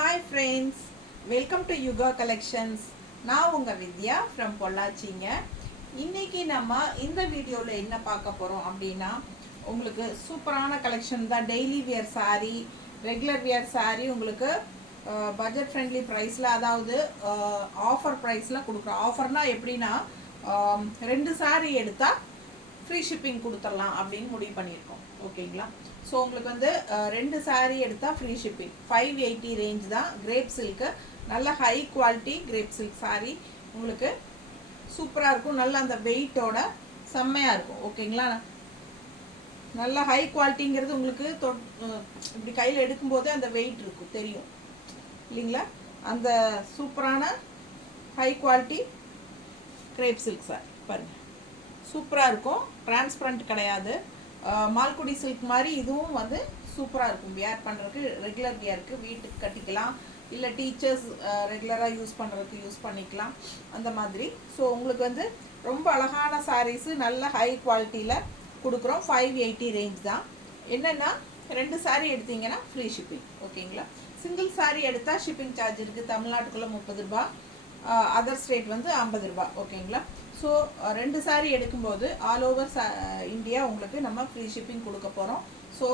Hi friends, welcome to Yuga collections. நான் உங்கள் வித்யா from பொள்ளாச்சிங்க. இன்றைக்கி நம்ம இந்த வீடியோவில் என்ன பார்க்க போகிறோம் அப்படின்னா, உங்களுக்கு சூப்பரான கலெக்ஷன் தான். Daily wear sari, regular wear sari உங்களுக்கு பட்ஜெட் ஃப்ரெண்ட்லி ப்ரைஸில், அதாவது ஆஃபர் ப்ரைஸில் கொடுக்குறோம். ஆஃபர்னால் எப்படின்னா, 2 சாரீ எடுத்தால் ஃப்ரீ ஷிப்பிங் கொடுத்துடலாம் அப்படின்னு முடிவு பண்ணியிருக்கோம். ஓகேங்களா? ஸோ உங்களுக்கு வந்து 2 சாரீ எடுத்தால் ஃப்ரீ ஷிப்பிங். 580 ரேஞ்ச் தான். கிரேப் சில்க்கு, நல்ல high quality crepe silk sari உங்களுக்கு சூப்பராக இருக்கும். நல்ல அந்த வெயிட்டோட செம்மையாக இருக்கும். ஓகேங்களா? நல்ல ஹை குவாலிட்டிங்கிறது உங்களுக்கு இப்படி கையில் எடுக்கும்போதே அந்த வெயிட் இருக்கும், தெரியும் இல்லைங்களா? அந்த சூப்பரான high quality crepe silk sari பாருங்கள், சூப்பராக இருக்கும். டிரான்ஸ்பரண்ட் கிடையாது. மால்குடி சில்க் மாதிரி இதுவும் வந்து சூப்பராக இருக்கும். வியர் பண்ணுறதுக்கு, ரெகுலர் வியருக்கு வீட்டுக்கு கட்டிக்கலாம், இல்லை டீச்சர்ஸ் ரெகுலராக யூஸ் பண்ணுறதுக்கு யூஸ் பண்ணிக்கலாம், அந்த மாதிரி. ஸோ உங்களுக்கு வந்து ரொம்ப அழகான சாரீஸு நல்ல ஹை குவாலிட்டியில் கொடுக்குறோம். 580 ரேஞ்ச் தான். என்னென்னா 2 சாரீ எடுத்தீங்கன்னா ஃப்ரீ ஷிப்பிங். ஓகேங்களா? சிங்கிள் சாரீ எடுத்தால் ஷிப்பிங் சார்ஜ் இருக்குது. தமிழ்நாட்டுக்குள்ளே 30 ரூபா, அதர் ஸ்டேட் வந்து 50 ரூபா. ஓகேங்களா? ஸோ 2 சாரீ எடுக்கும்போது ஆல் ஓவர் இந்தியா உங்களுக்கு நம்ம ஃப்ரீ ஷிப்பிங் கொடுக்க போகிறோம். ஸோ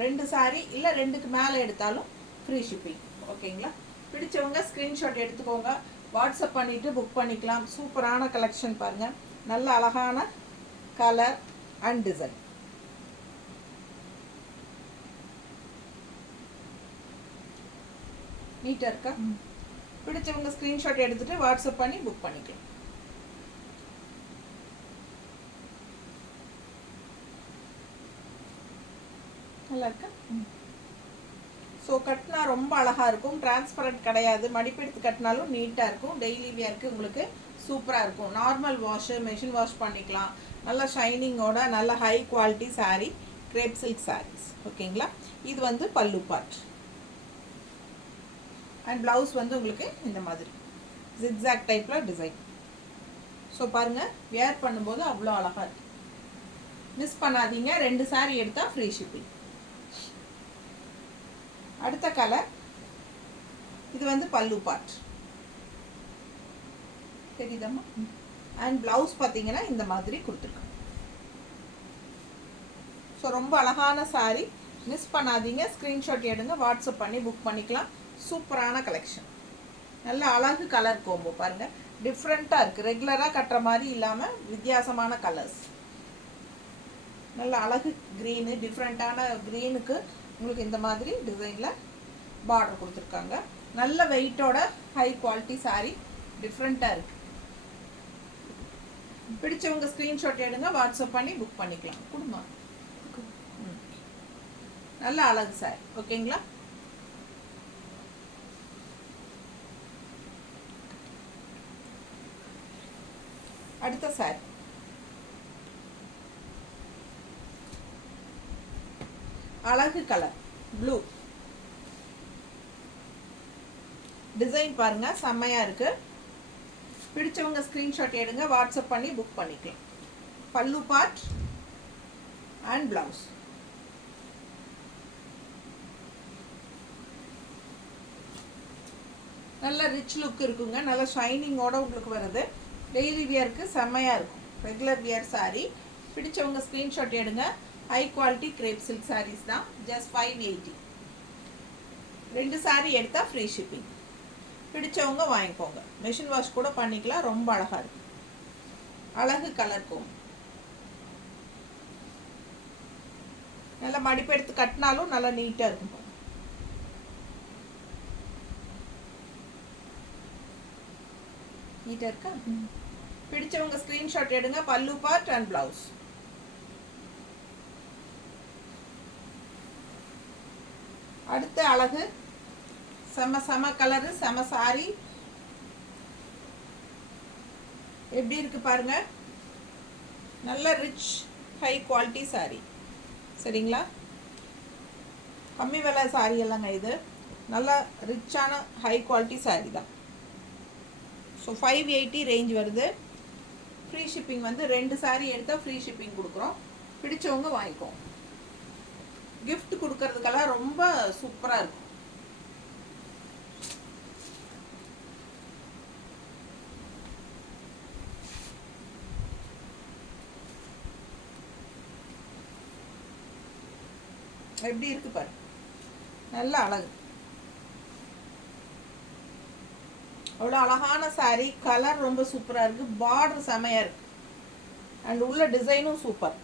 2 சாரீ இல்லை 2க்கு மேலே எடுத்தாலும் ஃப்ரீ ஷிப்பிங். ஓகேங்களா? பிடிச்சவங்க ஸ்க்ரீன்ஷாட் எடுத்துக்கோங்க, வாட்ஸ்அப் பண்ணிவிட்டு புக் பண்ணிக்கலாம். சூப்பரான கலெக்ஷன் பாருங்கள், நல்ல அழகான கலர் அண்ட் டிசைன். நீட்டாக இருக்கா? பிடிச்சவங்க ஸ்க்ரீன்ஷாட் எடுத்துகிட்டு வாட்ஸ்அப் பண்ணி புக் பண்ணிக்கலாம். நல்லா இருக்கா? ஸோ கட்டினா ரொம்ப அழகாக இருக்கும். டிரான்ஸ்பரண்ட் கிடையாது. மடிப்பெடுத்து கட்டினாலும் நீட்டாக இருக்கும். டெய்லி வியருக்கு உங்களுக்கு சூப்பராக இருக்கும். நார்மல் வாஷு, மெஷின் வாஷ் பண்ணிக்கலாம். நல்ல ஷைனிங்கோட நல்ல high quality sari, crepe silk saris. ஓகேங்களா? இது வந்து பல்லு பார்ட் அண்ட் ப்ளவுஸ் வந்து உங்களுக்கு இந்த மாதிரி ஜிக்ஸாக் டைப்பில் டிசைன். ஸோ பாருங்கள், வியர் பண்ணும்போது அவ்வளோ அழகாக இருக்குது. மிஸ் பண்ணாதீங்க. 2 சாரீ எடுத்தால் ஃப்ரீ ஷிப்பிங். அடுத்த கலர், இது வந்து பல்லு பார்ட் தெரியுதம்மா. அண்ட் ப்ளவுஸ் பார்த்தீங்கன்னா இந்த மாதிரி கொடுத்துருக்கோம். ஸோ ரொம்ப அழகான சாரீ, மிஸ் பண்ணாதீங்க. ஸ்க்ரீன்ஷாட் எடுங்க, வாட்ஸ்அப் பண்ணி புக் பண்ணிக்கலாம். சூப்பரான கலெக்ஷன். நல்ல அழகு கலர் கோம்போ பாருங்கள், டிஃப்ரெண்ட்டாக இருக்குது. ரெகுலராக கட்டுற மாதிரி இல்லாமல் வித்தியாசமான கலர்ஸ். நல்ல அழகு க்ரீனு, டிஃப்ரெண்ட்டான க்ரீனுக்கு உங்களுக்கு இந்த மாதிரி டிசைனில் பார்டர் கொடுத்துருக்காங்க. நல்ல வெயிட்டோட ஹை குவாலிட்டி சாரீ, டிஃப்ரெண்ட்டாக இருக்குது. பிடிச்சவங்க ஸ்க்ரீன்ஷாட் எடுங்க, வாட்ஸ்அப் பண்ணி புக் பண்ணிக்கலாம். கொடுமா, நல்ல அழகு சாரீ. ஓகேங்களா? அடுத்த சாரீ அழகு கலர் ப்ளூ டிசைன் பாருங்க, செம்மையா இருக்கு. பிடிச்சவங்க ஸ்கிரீன்ஷாட் எடுங்க, வாட்ஸ்அப் பண்ணி புக் பண்ணிக்கலாம். Pallu part and blouse. நல்ல ரிச் லுக் இருக்குங்க. நல்ல ஷைனிங்கோட உங்களுக்கு வருது. டெய்லி வியருக்கு செம்மையா இருக்கும். Regular wear sari. பிடிச்சவங்க ஸ்கிரீன்ஷாட் எடுங்க. High quality crepe silk saris தான். ஜஸ்ட் 580. 2 சாரீ எடுத்தால் ஃப்ரீ ஷிப்பிங். பிடிச்சவங்க வாங்கிக்கோங்க. மெஷின் வாஷ் கூட பண்ணிக்கலாம். ரொம்ப அழகாக இருக்கு. அழகு கலர் கோம். நல்லா மடிப்பெடுத்து கட்டினாலும் நல்லா நீட்டாக இருக்கும். நீட்டாக இருக்கா? பிடிச்சவங்க ஸ்க்ரீன்ஷாட் எடுங்க. பல்லு பார்ட் அண்ட் பிளவுஸ். அடுத்த அழகு செம கலரு, செம சாரி. எப்படி இருக்கு பாருங்க. நல்ல ரிச் ஹை குவாலிட்டி சாரி. சரிங்களா? கம்மி விலை சாரி எல்லாங்க இது. நல்ல ரிச்சான ஹை குவாலிட்டி சாரி தான். ஸோ 580 ரேஞ்ச் வருது. ஃப்ரீ ஷிப்பிங் வந்து 2 சாரி எடுத்தால் ஃப்ரீ ஷிப்பிங் கொடுக்குறோம். பிடிச்சவங்க வாங்கிக்கோங்க. கிஃப்ட் கொடுக்கறதுக்கெல்லாம் ரொம்ப சூப்பராக இருக்கும். எப்படி இருக்கு பாரு, நல்ல அழகு. அவ்வளோ அழகான சாரீ, கலர் ரொம்ப சூப்பராக இருக்குது, பார்டர் செமையாக இருக்குது, அண்ட் உள்ள டிசைனும் சூப்பர்.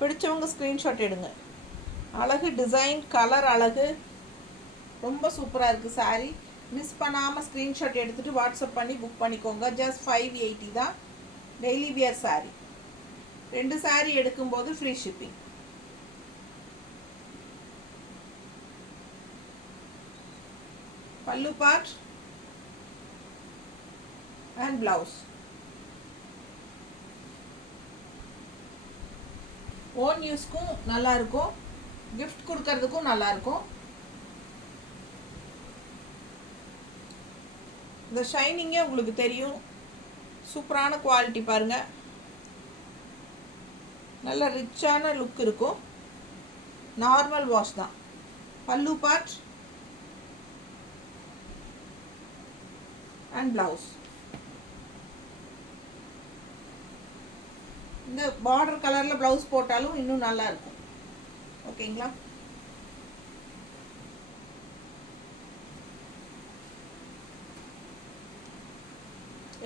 பிடிச்சவங்க ஸ்க்ரீன்ஷாட் எடுங்க. அழகு டிசைன், கலர் அழகு, ரொம்ப சூப்பராக இருக்குது சாரீ. மிஸ் பண்ணாமல் ஸ்க்ரீன்ஷாட் எடுத்துகிட்டு வாட்ஸ்அப் பண்ணி புக் பண்ணிக்கோங்க. ஜஸ்ட் 580 தான். Daily wear sari. 2 சாரீ எடுக்கும்போது ஃப்ரீ ஷிப்பிங். பல்லு பார்ட் அண்ட் பிளவுஸ். ஓன் யூஸ்க்கும் நல்லாயிருக்கும், கிஃப்ட் கொடுக்கறதுக்கும் நல்லாயிருக்கும். இந்த ஷைனிங்கே உங்களுக்கு தெரியும். சூப்பரான குவாலிட்டி பாருங்கள், நல்ல ரிச்சான லுக் இருக்கும். நார்மல் வாஷ் தான். பல்லு பார்ட் அண்ட் பிளவுஸ். இந்த பார்டர் கலரில் ப்ளவுஸ் போட்டாலும் இன்னும் நல்லா இருக்கும். ஓகேங்களா?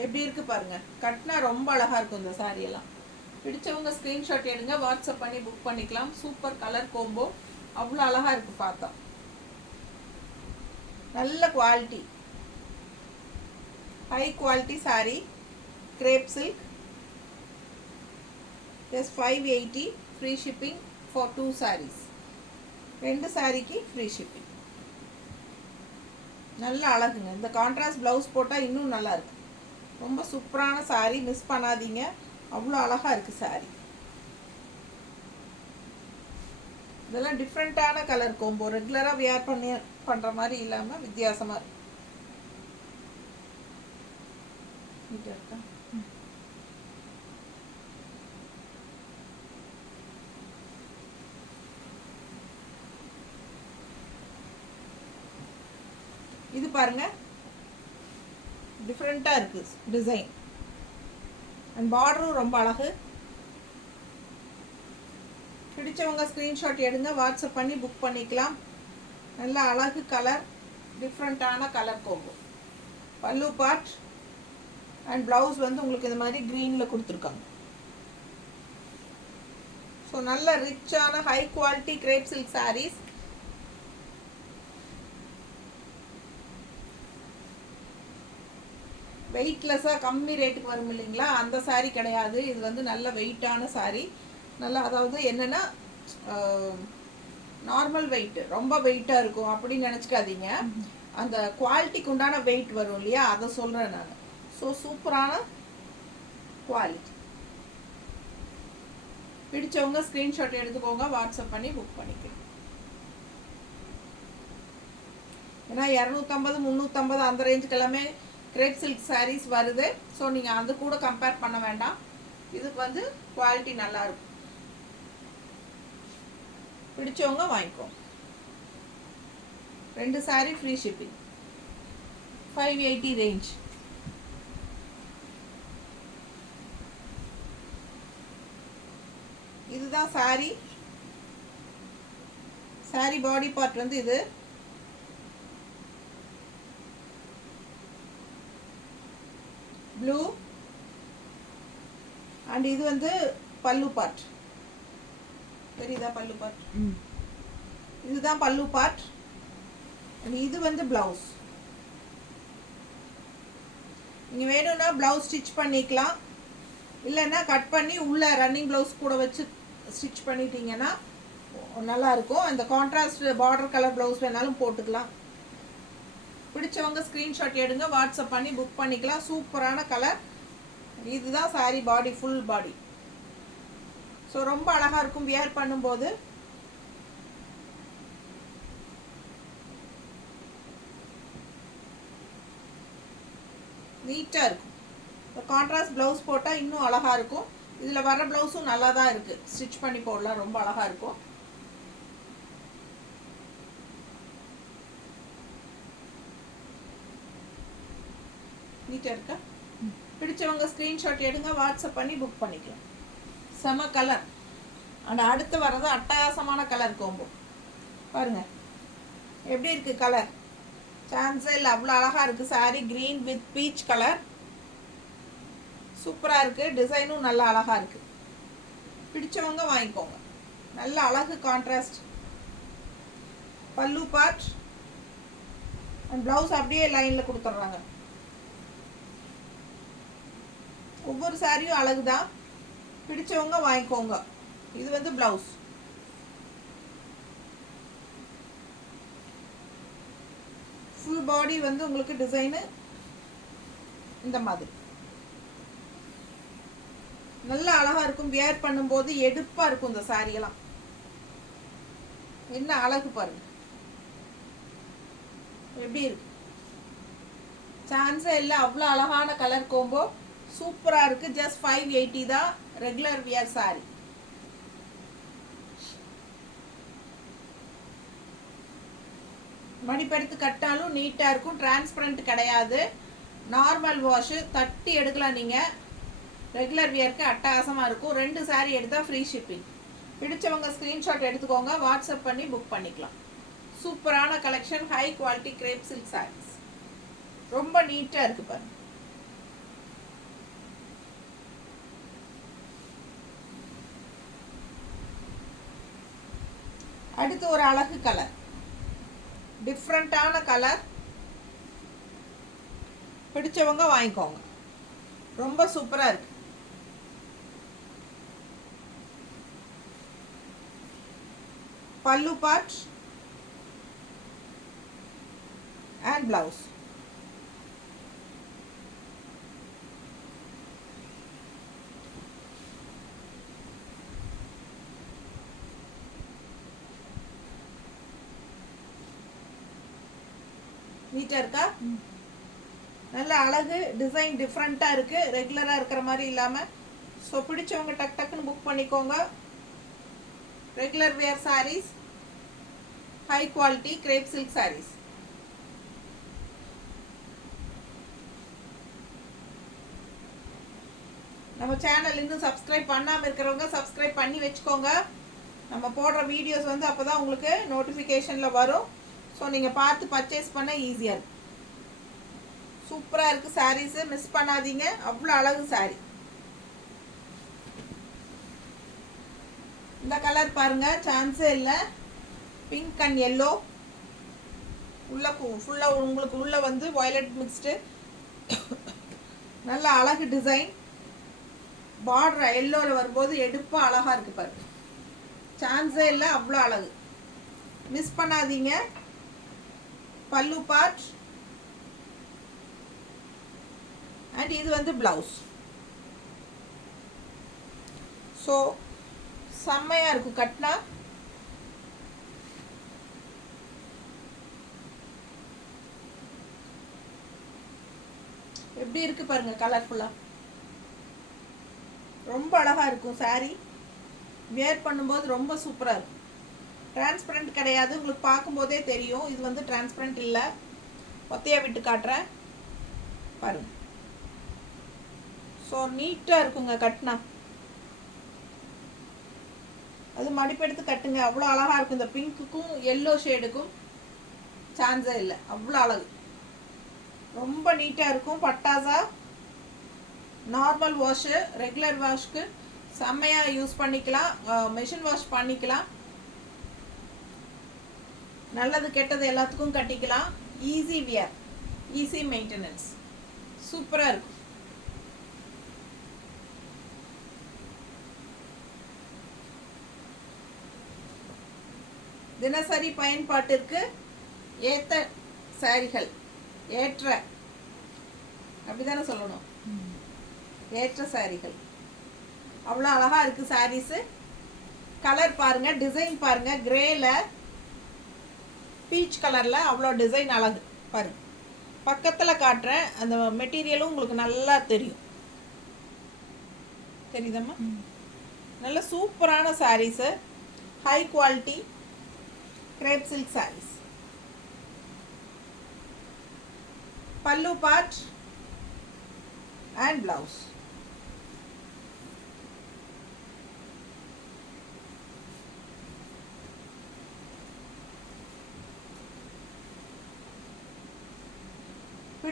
எப்படி இருக்குது பாருங்கள், கட்டினா ரொம்ப அழகாக இருக்கும் இந்த சாரியெல்லாம். பிடிச்சவங்க ஸ்க்ரீன்ஷாட் எடுங்க, வாட்ஸ்அப் பண்ணி புக் பண்ணிக்கலாம். சூப்பர் கலர் கோம்போ, அவ்வளோ அழகாக இருக்குது பார்த்தா. நல்ல quality, high quality sari, crepe silk. Just 580 free shipping for 2 sarees. 2 சாரிக்கு ஃப்ரீ ஷிப்பிங். நல்ல அழகுங்க. இந்த கான்ட்ராஸ்ட் ப்ளவுஸ் போட்டால் இன்னும் நல்லா இருக்கு. ரொம்ப சூப்பரான சாரீ, மிஸ் பண்ணாதீங்க. அவ்வளோ அழகாக இருக்குது சாரீ. இதெல்லாம் டிஃப்ரெண்ட்டான கலர் கோம்போ, ரெகுலராக வியர் பண்ணுற மாதிரி இல்லாமல் வித்தியாசமாக இருக்கு. இது பாருங்க, டிஃப்ரெண்ட்டாக இருக்குது டிசைன், அண்ட் பார்டரும் ரொம்ப அழகு. பிடிச்சவங்க ஸ்க்ரீன்ஷாட் எடுங்க, வாட்ஸ்அப் பண்ணி புக் பண்ணிக்கலாம். நல்ல அழகு கலர், டிஃப்ரெண்ட்டான colour combo. Pallu part and blouse வந்து உங்களுக்கு இந்த மாதிரி க்ரீனில் கொடுத்துருக்காங்க. ஸோ நல்ல ரிச்சான high quality crepe silk sarees. வெயிட்லெஸ்ஸாக கம்மி ரேட்டுக்கு வரும் இல்லைங்களா, அந்த சாரீ கிடையாது. இது வந்து நல்ல வெயிட்டான சாரீ. நல்லா, அதாவது என்னென்னா நார்மல் வெயிட், ரொம்ப வெயிட்டாக இருக்கும் அப்படின்னு நினச்சிக்காதீங்க. அந்த குவாலிட்டிக்கு உண்டான வெயிட் வரும் இல்லையா, அதை சொல்கிறேன் நான். ஸோ சூப்பரான குவாலிட்டி. பிடிச்சவங்க ஸ்க்ரீன்ஷாட் எடுத்துக்கோங்க, வாட்ஸ்அப் பண்ணி புக் பண்ணிக்கலாம். ஏன்னா 250 350 அந்த ரேஞ்சுக்கு எல்லாமே கிரேப் சில்க் சாரீஸ் வருது. ஸோ நீங்கள் அது கூட கம்பேர் பண்ண வேண்டாம். இதுக்கு வந்து குவாலிட்டி நல்லாயிருக்கும். பிடிச்சவங்க வாங்கிக்கோங்க. 2 சாரீ ஃப்ரீ ஷிப்பிங். 580 ரேஞ்ச். இதுதான் சாரீ. சாரீ பாடி பார்ட் வந்து இது. ப்ளூ அண்ட் இது வந்து பல்லு பார்ட். தெரியுதா பல்லு பார்ட்? இதுதான் பல்லு பார்ட். அண்ட் இது வந்து ப்ளவுஸ். நீங்கள் வேணும்னா ப்ளவுஸ் ஸ்டிச் பண்ணிக்கலாம், இல்லைன்னா கட் பண்ணி உள்ளே ரன்னிங் ப்ளவுஸ் கூட வச்சு ஸ்டிச் பண்ணிட்டீங்கன்னா நல்லாயிருக்கும். அந்த கான்ட்ராஸ்ட் பார்டர் கலர் ப்ளவுஸ் வேணாலும் போட்டுக்கலாம். பிடிச்சவங்க ஸ்க்ரீன்ஷாட் எடுங்க, வாட்ஸ்அப் பண்ணி புக் பண்ணிக்கலாம். சூப்பரான கலர். இதுதான் சாரீ பாடி, ஃபுல் பாடி. ஸோ ரொம்ப அழகாக இருக்கும் வியர் பண்ணும்போது. நீட்டாக இருக்கும். கான்ட்ராஸ்ட் ப்ளவுஸ் போட்டால் இன்னும் அழகாக இருக்கும். இதில் வர ப்ளவுஸும் நல்லா தான் இருக்குது, ஸ்டிச் பண்ணி போடலாம், ரொம்ப அழகாக இருக்கும். நீட்டாக இருக்கா? பிடிச்சவங்க ஸ்க்ரீன்ஷாட் எடுங்க, வாட்ஸ்அப் பண்ணி புக் பண்ணிக்கலாம். செம கலர். அண்ட் அடுத்து வர்றது அட்டகாசமான கலர் கோம்போ. பாருங்கள் எப்படி இருக்குது கலர், சான்ஸே இல்லை, அவ்வளோ அழகாக இருக்குது sari. Green with peach colour சூப்பராக இருக்குது. டிசைனும் நல்லா அழகாக இருக்குது. பிடிச்சவங்க வாங்கிக்கோங்க. நல்ல அழகு கான்ட்ராஸ்ட். பல்லு பார்ட் அண்ட் ப்ளவுஸ் அப்படியே லைனில் கொடுத்துட்றாங்க. ஒவ்வொரு சாரியும் அழகு தான், பிடிச்சவங்க வாங்கிக்கோங்க. இது வந்து ப்ளவுஸ். ஃபுல் பாடி வந்து உங்களுக்கு டிசைனு இந்த மாதிரி நல்ல அழகாக இருக்கும். வியர் பண்ணும்போது எடுப்பாக இருக்கும் இந்த சாரியெல்லாம். என்ன அழகு பாருங்க, எப்படி இருக்கு, சான்ஸே இல்லை, அவ்வளோ அழகான கலர் கோம்போ சூப்பராக இருக்குது. ஜஸ்ட் 580 தான் ரெகுலர் வியர் சாரி. மடிப்பெடுத்து கட்டாலும் நீட்டாக இருக்கும். டிரான்ஸ்பரண்ட் கிடையாது, நார்மல் வாஷு, தட்டி எடுக்கலாம். நீங்கள் ரெகுலர் வியருக்கு அட்டகாசமாக இருக்கும். 2 சாரீ எடுத்தால் ஃப்ரீ ஷிப்பிங். பிடிச்சவங்க ஸ்க்ரீன்ஷாட் எடுத்துக்கோங்க, வாட்ஸ்அப் பண்ணி புக் பண்ணிக்கலாம். சூப்பரான collection, high quality crepe silk saris. ரொம்ப நீட்டாக இருக்குது பாருங்க. அடுத்து ஒரு அழகு கலர், டிஃப்ரெண்ட்டான கலர். பிடிச்சவங்க வாங்கிக்கோங்க. ரொம்ப சூப்பராக இருக்கு. பல்லு பார்ட் அண்ட் பிளவுஸ். நீட்டாக இருக்கா? நல்ல அழகு, டிசைன் டிஃப்ரெண்ட்டாக இருக்குது, ரெகுலராக இருக்கிற மாதிரி இல்லாமல். ஸோ பிடிச்சவங்க டக் டக்குன்னு புக் பண்ணிக்கோங்க. Regular wear saris, high quality crepe silk saris. நம்ம சேனல் இன்னும் சப்ஸ்கிரைப் பண்ணாமல் இருக்கிறவங்க சப்ஸ்கிரைப் பண்ணி வச்சுக்கோங்க. நம்ம போடுற வீடியோஸ் வந்து அப்போ தான் உங்களுக்கு நோட்டிஃபிகேஷனில் வரும். ஸோ நீங்கள் பார்த்து பர்ச்சேஸ் பண்ண ஈஸியாக இருக்கும். சூப்பராக இருக்குது சாரீஸு, மிஸ் பண்ணாதீங்க. அவ்வளோ அழகு சாரீ. இந்த கலர் பாருங்கள், சான்ஸே இல்லை. பிங்க் அண்ட் எல்லோ, உள்ள ஃபுல்லாக உங்களுக்கு உள்ளே வந்து வயலட் மிக்ஸ்டு. நல்ல அழகு டிசைன். பார்டர் எல்லோவில் வரும்போது எடுப்பாக அழகாக இருக்குது பாருங்க. சான்ஸே இல்லை, அவ்வளோ அழகு. மிஸ் பண்ணாதீங்க. பல்லு பார்ட் அண்ட் இது வந்து பிளவுஸ். ஸோ செம்மையாக இருக்கும் கட்டினா. எப்படி இருக்குது பாருங்கள் கலர்ஃபுல்லாக. ரொம்ப அழகாக இருக்கும் சாரீ. வேர் பண்ணும்போது ரொம்ப சூப்பராக இருக்கும். டிரான்ஸ்பரண்ட் கிடையாது, உங்களுக்கு பார்க்கும்போதே தெரியும். இது வந்து டிரான்ஸ்பரண்ட் இல்லை. ஒத்தையாக விட்டு காட்டுறேன் பாருங்க. ஸோ நீட்டாக இருக்குங்க கட்டினா. அது மடிப்பெடுத்து கட்டுங்க, அவ்வளோ அழகாக இருக்கும். இந்த பிங்க்குக்கும் எல்லோ ஷேடுக்கும் சான்ஸே இல்லை, அவ்வளோ அழகு. ரொம்ப நீட்டாக இருக்கும். பட்டாசா நார்மல் வாஷு, ரெகுலர் வாஷ்க்கு செம்மையாக யூஸ் பண்ணிக்கலாம். மெஷின் வாஷ் பண்ணிக்கலாம். நல்லது கெட்டது எல்லாத்துக்கும் கட்டிக்கலாம். Easy wear, easy maintenance. சூப்பராக இருக்கும். தினசரி பயன்பாட்டிற்கு ஏற்ற சாரிகள், ஏற்ற அப்படிதானே சொல்லணும், ஏற்ற சாரிகள். அவ்வளோ அழகாக இருக்குது சாரீஸு. கலர் பாருங்கள், டிசைன் பாருங்கள். கிரேல பீச் கலரில் அவ்வளோ டிசைன் அழகு பாருங்க. பக்கத்தில் காட்டுறேன், அந்த மெட்டீரியலும் உங்களுக்கு நல்லா தெரியும். தெரியுதம்மா? நல்ல சூப்பரான saris, high quality crepe silk saris. Pallu part and blouse.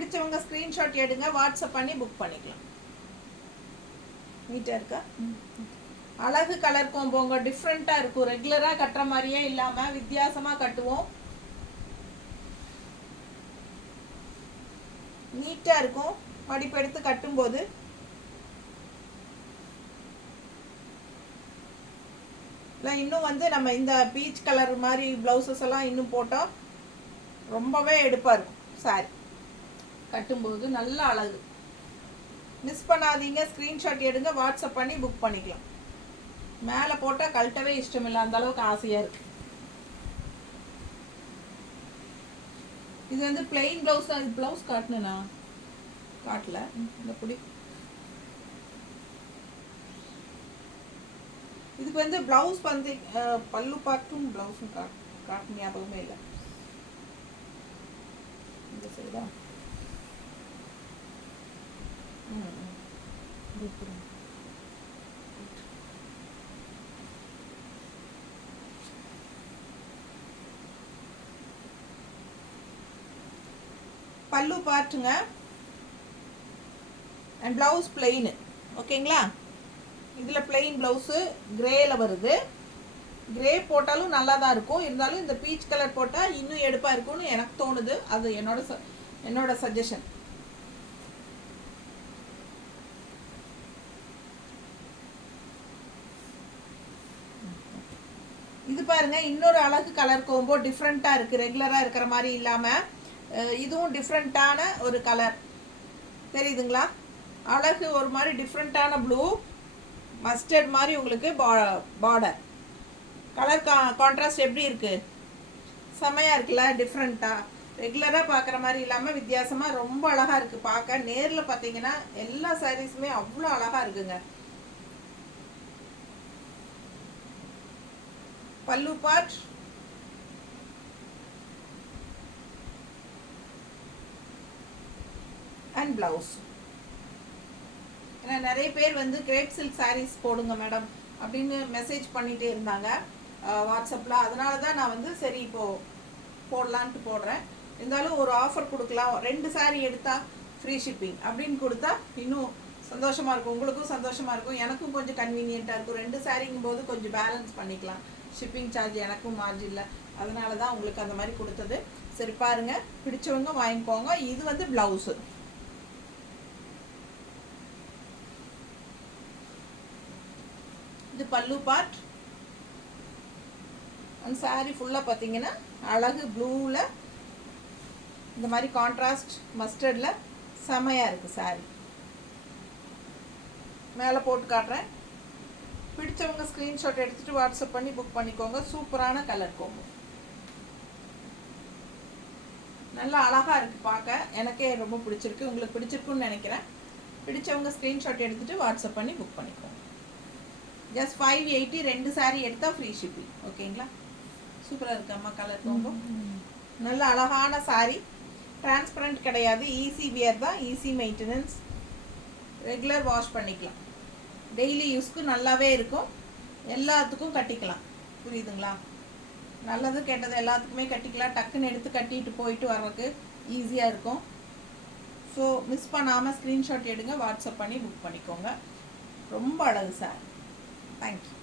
பிடிச்சவங்க ஸ்க்ரீன்ஷாட் எடுங்க, வாட்ஸ்அப் பண்ணி புக் பண்ணிக்கலாம். நீட்டாக இருக்கா? அழகு கலர் கோம்போங்க, டிஃப்ரெண்ட்டாக இருக்கும். ரெகுலராக கட்டுற மாதிரியே இல்லாமல் வித்தியாசமாக கட்டுவோம். நீட்டாக இருக்கும் மடிப்பு எடுத்து கட்டும்போது. இல்லை இன்னும் வந்து நம்ம இந்த பீச் கலர் மாதிரி ப்ளவுசஸ் எல்லாம் இன்னும் போட்டால் ரொம்பவே எடுப்பாக இருக்கும். சாரி கட்டும்போது நல்ல அழகு. மிஸ் பண்ணாதீங்க, ஸ்க்ரீன்ஷாட் எடுங்க, வாட்ஸ்அப் பண்ணி புக் பண்ணிக்கலாம். மேலே போட்டால் கழட்டவே இஷ்டம் இல்லை, அந்த அளவுக்கு ஆசையாக இருக்கு. இது வந்து பிளெயின் ப்ளவுஸ் தான். இது ப்ளவுஸ் காட்டினா காட்டல. இந்த புடி இதுக்கு வந்து ப்ளவுஸ் வந்து பல்லு பார்ட்டும் ப்ளவுஸும் காட்டு ஞாபகமே இல்லை. இந்த சைடா பல்லு பார்ட்டுங்க அண்ட் ப்ளவுஸ் பிளெயின். ஓகேங்களா? இதில் பிளெயின் ப்ளவுஸு கிரேயில் வருது. கிரே போட்டாலும் நல்லா தான் இருக்கும். இருந்தாலும் இந்த பீச் கலர் போட்டால் இன்னும் எடுப்பாக இருக்கும்னு எனக்கு தோணுது. அது என்னோட சஜஷன். இது பாருங்க, இன்னொரு அழகு கலர் கோம்போ டிஃப்ரெண்ட்டாக இருக்குது. ரெகுலராக இருக்கிற மாதிரி இல்லாமல் இதுவும் டிஃப்ரெண்ட்டான ஒரு கலர் தெரியுதுங்களா? அழகு ஒரு மாதிரி டிஃப்ரெண்ட்டான ப்ளூ மஸ்டர்ட் மாதிரி உங்களுக்கு பார்டர் கலர் கான்ட்ராஸ்ட் எப்படி இருக்குது? செமையாக இருக்குல்ல? டிஃப்ரெண்ட்டாக ரெகுலராக பார்க்குற மாதிரி இல்லாமல் வித்தியாசமாக ரொம்ப அழகாக இருக்குது பார்க்க. நேரில் பார்த்தீங்கன்னா எல்லா சாரீஸுமே அவ்வளோ அழகாக இருக்குங்க. பல்லு பார்ட் அண்ட் ப்ளவுஸ். ஏன்னா நிறைய பேர் வந்து கிரேப் சில்க் சாரீஸ் போடுங்க மேடம் அப்படின்னு மெசேஜ் பண்ணிகிட்டே இருந்தாங்க வாட்ஸ்அப்பில். அதனால தான் நான் வந்து சரி இப்போது போடலான்ட்டு போடுறேன். இருந்தாலும் ஒரு ஆஃபர் கொடுக்கலாம், 2 சாரீ எடுத்தால் ஃப்ரீ ஷிப்பிங் அப்படின்னு கொடுத்தா இன்னும் சந்தோஷமாக இருக்கும். உங்களுக்கும் சந்தோஷமாக இருக்கும், எனக்கும் கொஞ்சம் கன்வீனியண்ட்டாக இருக்கும். 2 சாரீங்கும் போது கொஞ்சம் பேலன்ஸ் பண்ணிக்கலாம். ஷிப்பிங் சார்ஜ் எனக்கும் மார்ஜ் இல்லை. அதனால தான் உங்களுக்கு அந்த மாதிரி கொடுத்தது. சரி பாருங்கள், பிடிச்சவங்க வாங்கிக்கோங்க. இது வந்து ப்ளவுஸு. இது பல்லு பார்ட் அந்த சாரீ ஃபுல்லாக பார்த்தீங்கன்னா அழகு ப்ளூவில் இந்த மாதிரி கான்ட்ராஸ்ட் மஸ்டர்டில் செமையாக இருக்குது சாரீ. மேலே போட்டு காட்டுறேன். பிடிச்சவங்க ஸ்க்ரீன்ஷாட் எடுத்துகிட்டு வாட்ஸ்அப் பண்ணி புக் பண்ணிக்கோங்க. சூப்பரான கலர் கோம்போ, நல்லா அழகாக இருக்குது பார்க்க. எனக்கே ரொம்ப பிடிச்சிருக்கு, உங்களுக்கு பிடிச்சிருக்குன்னு நினைக்கிறேன். பிடிச்சவங்க ஸ்க்ரீன்ஷாட் எடுத்துகிட்டு வாட்ஸ்அப் பண்ணி புக் பண்ணிக்கோங்க. ஜஸ்ட் 580 2 சாரீ எடுத்தால் ஃப்ரீ ஷிப்பிங். ஓகேங்களா? சூப்பராக இருக்கம்மா கலர் கோம்போ. நல்ல அழகான சாரீ, டிரான்ஸ்பரண்ட் கிடையாது, ஈஸி வியர் தான், ஈஸி மெயின்டெனன்ஸ், ரெகுலர் வாஷ் பண்ணிக்கலாம், டெய்லி யூஸ்க்கு நல்லாவே இருக்கும், எல்லாத்துக்கும் கட்டிக்கலாம். புரியுதுங்களா? நல்லது கெட்டது எல்லாத்துக்குமே கட்டிக்கலாம். டக்குன்னு எடுத்து கட்டிட்டு போயிட்டு வர்றதுக்கு ஈஸியாக இருக்கும். ஸோ மிஸ் பண்ணாமல் ஸ்க்ரீன்ஷாட் எடுங்க, வாட்ஸ்அப் பண்ணி புக் பண்ணிக்கோங்க. ரொம்ப அழகு சார். தேங்க்யூ.